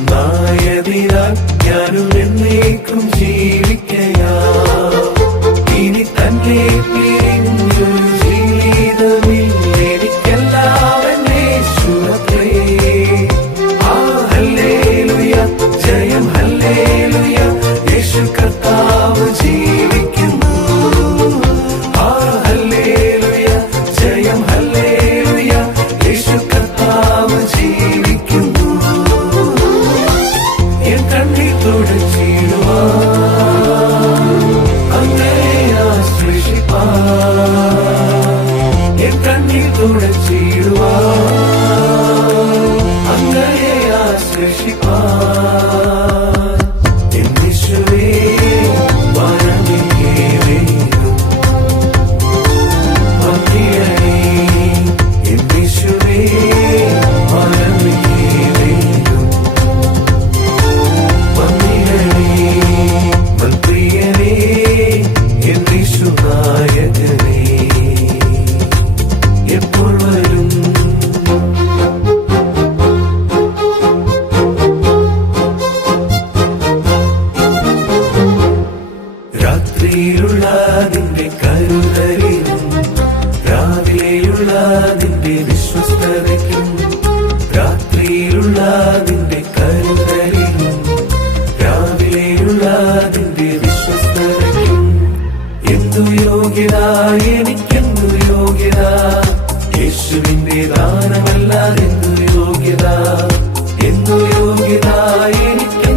ജീവിക്കുന്നതിനാൽ ഞാനും എന്നേക്കും ജീവിക്കയാ. ഇനി തന്നെ പിരിഞ്ഞൊരു ജീവിതമില്ല, എനിക്കെല്ലാം യേശുവത്രേ. ഹല്ലേലൂയ, ജയം ഹല്ലേലൂയ, യേശു കർത്താവ് ജീവിക്കുന്നു. ഹല്ലേലൂയ, ജയം ഹല്ലേലൂയ, യേശു കർത്താവ് ജീവിക്കുന്നു. എൻ കണ്ണീർ തുടച്ചിടുവാൻ അങ്ങയെ ആശ്ലേഷിപ്പാൻ, എൻ കണ്ണീർ തുടച്ചിടുവാൻ അങ്ങയെ ആശ്ലേഷിപ്പാൻ. എൻ യേശുവേ വരമില്ലേ വേഗം വന്നിടണേ, എൻ യേശുവേ വരമില്ലേ വേഗം വന്നിടണേ. മന്ത്രിയനേ എൻ യേശുനായകനേ എപ്പോൾ വരും? രാത്രിയിലുള്ള നിന്റെ കരുതലിനും രാവിലെയുള്ള നിന്റെ വിശ്വസ്തതയ്ക്കും, രാത്രിയിലുള്ള നിന്റെ കരുതലിനും രാവിലെയുള്ള നിന്റെ വിശ്വസ്തതയ്ക്കും എന്തു യോഗ്യത, എനിക്കെന്തു യോഗ്യത, യേശുവിന്റെ ദാനമല്ലാതെന്തു യോഗ്യത, എന്തു യോഗ്യത എനിക്ക്